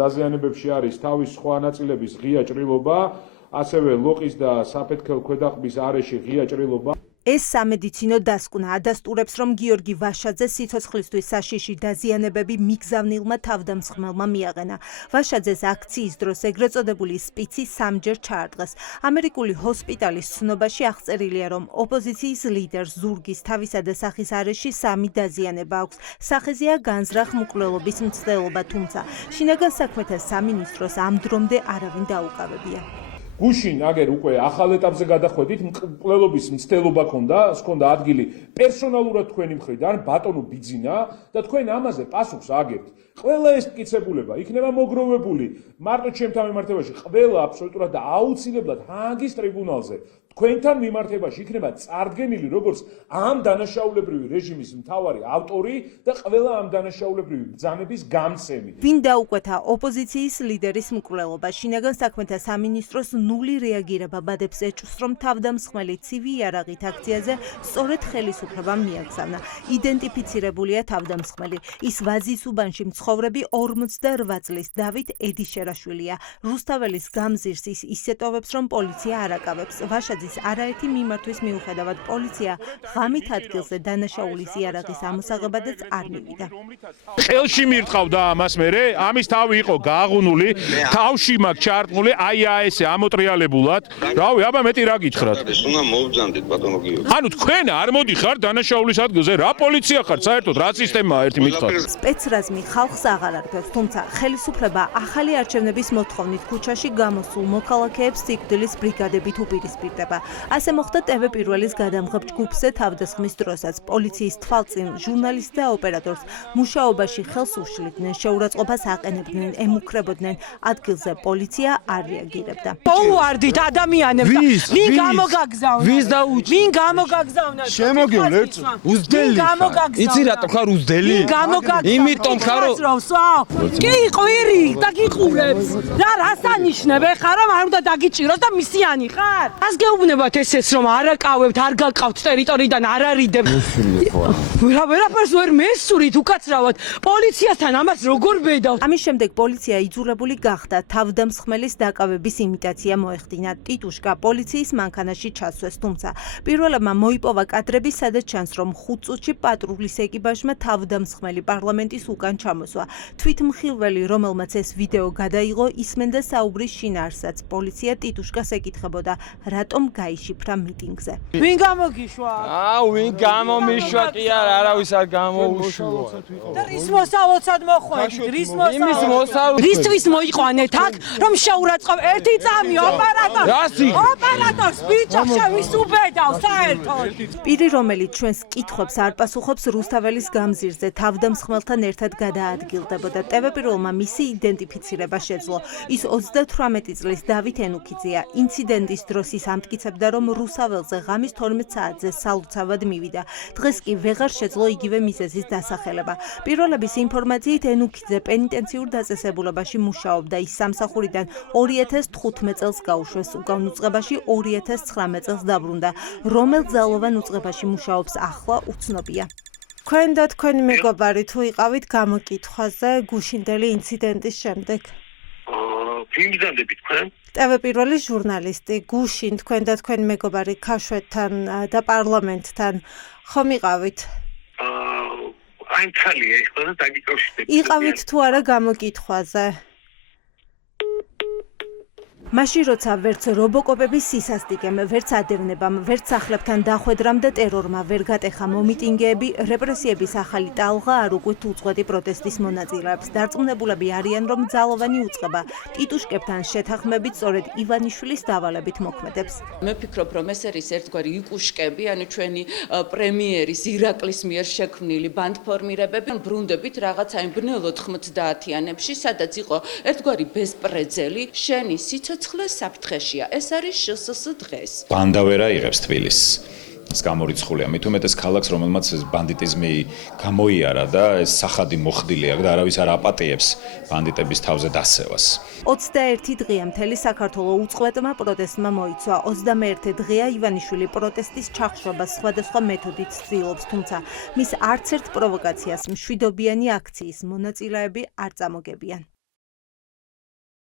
დაზიანებებში არის თავის სხვა ნაწილების ღია ჭრილობა, ასევე ლოყის და საფეთქელ ქვედაყბის არეში ღია ჭრილობა. ეს სამედიცინო დასკვნა ადასტურებს, რომ გიორგი ვაშაძე სიცოცხლისთვის საშიში დაზიანებები მიგზავნილმა თავდამსხმელმა მიაყენა. ვაშაძეს აქციის დროს ეგრეთ წოდებული სპიცი სამჯერ ჩაარტყეს. ამერიკული ჰოსპიტალის ცნობაში აღწერილია, რომ ოპოზიციის ლიდერს ზურგის, თავისა და სახის არეში 3 დაზიანება აქვს. სახეზეა განზრახ-მკვლელობის მცდელობა, თუმცა შინაგან საქმეთა სამინისტროს ამ დრომდე არავინ დაუკავებია. გუშინ აგერ უკვე ახალ ეტაპზე გადახვედით, მკვლელობის მცდელობა ჰქონდა ადგილი პერსონალურად თქვენი მხრიდან, ბატონო ბიძინა და თქვენ ამაზე პასუხს აგებთ. ყველა ეს მტკიცებულება იქნება მოგროვებული მარტო ჩემთან მიმართებაში, ყველა აბსოლუტურად და აუცილებლად ჰააგის ტრიბუნალზე. თქვენთან მიმართებაში იქნება წარდგენილი როგორც ამ დანაშაულებრივი რეჟიმის მთავარი ავტორი და ყველა ამ დანაშაულებრივი ბრძანების გამცემი. ვინ დაუკვეთა ოპოზიციის ლიდერის მკვლელობა? შინაგან საქმეთა სამინისტროს ნული რეაგირება ბადებს ეჭვს, რომ თავდამსხმელი ცივი იარაღით აქციაზე სწორედ ხელისუფლებამ მიაგზავნა. იდენტიფიცირებულია თავდამსხმელი. ის ვაზის უბანში მცხოვრები 48 წლის დავით ედიშერაშვილია. რუსთაველის გამზირს ის ისეთოვებს, რომ პოლიცია არ აკავებს. ვაშაძის არაერთი მიმართვის მიუხედავად პოლიცია ღამით ადგილზე დანაშაულის იარაღის ამოსაღებადაც არ მივიდა. ხელში მირტყავდა ამას მერე, ამის თავი იყო გააღუნული, თავში მაქვს ჩაარტყმული, აი ესე ამოტრიალებულად. რავი, აბა მეტი რა გითხრათ? უნდა მოვბრძანდეთ ბატონო გიორგი. ანუ თქვენ არ მოდიხარ დანაშაულის ადგილზე, რა პოლიცია ხართ საერთოდ, რა სისტემაა ერთი მითხრათ? სპეცრაზმი ხალხს აღარ არბევს, თუმცა ხელისუფლება ახალი არჩევნების მოთხოვნით ქუჩაში გამოსულ მოქალაქეებს სიკვდილის ბრიგადებით უპირისპირდება. ასე მოხდა TV პირველის გადამღებ ჯგუფზე თავდასხმის დროსაც. პოლიციის თვალწინ ჟურნალისტს და ოპერატორს მუშაობაში ხელს უშლიდნენ, შეურაცხყოფას აყენებდნენ, ემუქრებოდნენ. ადგილზე პოლიცია არ რეაგირებდა. მოუვარდით ადამიანებს და ვინ გამოგაგზავნა? ვის დაუჭირდა? ვინ გამოგაგზავნა? შემოგევლეთ? უზდელი. იცი რატო ხარ უზდელი? იმიტომ ხარ კი ყვირი და გიყურებს. რა რასანიშნებ ხარ რომ არ უნდა დაგიჭიროს და მისიანი ხარ? ას გეუბნებათ ესეც რომ არაკავებთ, არ გაკავთ ტერიტორიიდან, არ არიდებთ. ვერაფერს ვერ მესურით უკაცრავად. პოლიციასთან ამას როგორ ბედავთ? ამის შემდეგ პოლიცია იძულებული გახდა თავდამსხმელის დაკავების იმიტაცია მოეხდინა. ტიტუშკა პოლიციის მანქანაში ჩასვეს, თუმცა პირველებმა მოიპოვა კადრები, სადაც ჩანს, რომ 5 წუთში პატრულის ეკიპაჟმა თავდამსხმელი პარლამენტის უკან ჩამოსვა. თვითმხილველი, რომელმაც ეს ვიდეო გადაიღო, ისმენდა საუბრის შინაარსაც. პოლიცია ტიტუშკას ეკითხებოდა, რატომ გაიშიფრა მიტინგზე. ვინ გამოგიშვა? ვინ გამომიშვა კი არა, არავის არ გამოუშვა. და რის მოსავალად მოხვედით? რისთვის მოიყვანეთ აქ, რომ შეურაცხყოფ ერთი წამი ოპერატორს ბიჭახშა ვის უბედავ საერთოდ. პირი, რომელიც ჩვენს კითხვებს არ პასუხობს, რუსთაველის გამზირზე თავდამსხმელთან ერთად გადაადგილდებოდა. TV პირველმა მისი იდენტიფიცირება შეძლო. ის 38 წლის დავით ენუქიძეა. ინციდენტის დროს ის ამტკიცებდა, რომ რუსაველზე ღამის 12 საათზე სალოცავად მივიდა. დღეს კი ვეღარ შეძლო იგივე მიზეზის დასახელება. პირველების ინფორმაციით ენუქიძე პენიტენციურ დაწესებულებაში მუშაობდა. ის სამსახურიდან 2015 წელს გაუშვეს. უკან უწყებაში 2019 წელს დაბრუნდა. რომელ ძალოვან უწყებაში მუშაობს ახლა უცნობია. თქვენ და თქვენი მეგობარი თუ იყავით გამოკითხვაზე გუშინდელი ინციდენტის შემდეგ? ვინ ბრძანდებით თქვენ? TV პირველის ჟურნალისტი. გუშინ თქვენ და თქვენი მეგობარი ქაშვეთთან და პარლამენტთან ხომ იყავით? აი თალია ეხლა და დაგიკავშირდებით. იყავით თუ არა გამოკითხვაზე? მაშინ როცა ვერც რობოკოპების სისასტიკემ, ვერც ადევნებამ, ვერც სახლებთან დახვედრამ და ტერორმა ვერ გატეხა მომიტინგეები, რეპრესიების ახალი ტალღა არ უყვით უწყვეტი პროტესტის მონაწილეებს. დარწმუნებულები არიან, რომ ძალოვანი უწყება ტიტუშკებთან შეთანხმებით სწორედ ივანიშვილის დავალებით მოქმედებს. მე ვფიქრობ, რომ ეს არის ერთგვარი იკუშკები, ანუ ჩვენი პრემიერის ირაკლის მიერ შექმნილი ბანდფორმირებები, ბრუნდებით რაღაცა იმ ბნელო 90-იანებში, სადაც იყო ერთგვარი ბესპრეცედენტი, შენი სიცოცხლე საფრთხეშია. ეს არის შსს დღეს. ბანდა ვერ აიღებს თბილისს. ეს გამორიცხულია. მით უმეტეს ქალაქს, რომელმაც ბანდიტიზმი გამოიარა და ეს სახადი მოხდილი აქვს და არავის არ აპატიებს ბანდიტების თავზე დასევას. 21 დღეა მთელი საქართველო უწყვეტმა პროტესტმა მოიცვა. 21 დღეა ივანიშვილი პროტესტის ჩახშობას სხვადასხვა მეთოდით ცდილობს, თუმცა მის არც ერთ პროვოკაციას მშვიდობიანი აქციის მონაწილეები არ წამოგებიან.